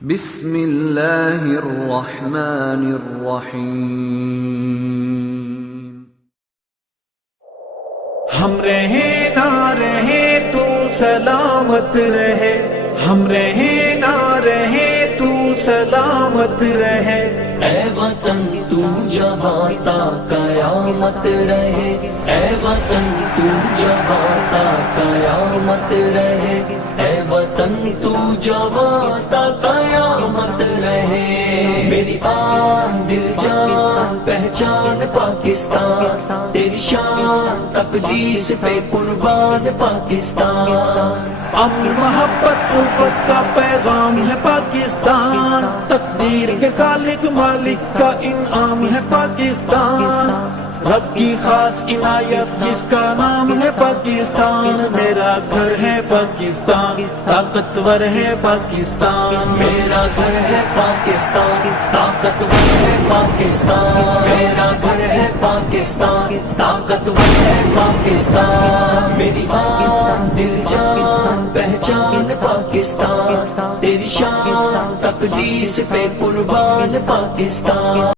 بسم اللہ الرحمن الرحیم۔ ہم رہے نہ رہے تو سلامت رہے، ہم رہے نہ رہے تو سلامت رہے، اے وطن تو جہاں تا قیامت رہے، اے وطن تو جہاں تا قیامت رہے، اے وطن تو جہاں تا قیامت رہے۔ میری آن دل جان پہچان پاکستان، تیری شان تقدیس پہ قربان پاکستان۔ امن محبت الفت کا پیغام ہے پاکستان، تقدیر کے خالق مالک کا انعام ہے پاکستان، رب کی خاص عنایت جس کا نام ہے پاکستان۔ میرا گھر ہے پاکستان، طاقتور ہے پاکستان، میرا گھر ہے پاکستان، طاقتور ہے پاکستان، میرا گھر ہے پاکستان، طاقتور ہے پاکستان۔ میری آن دل جان پہچان پاکستان، تیری شان تقدیس پہ قربان پاکستان۔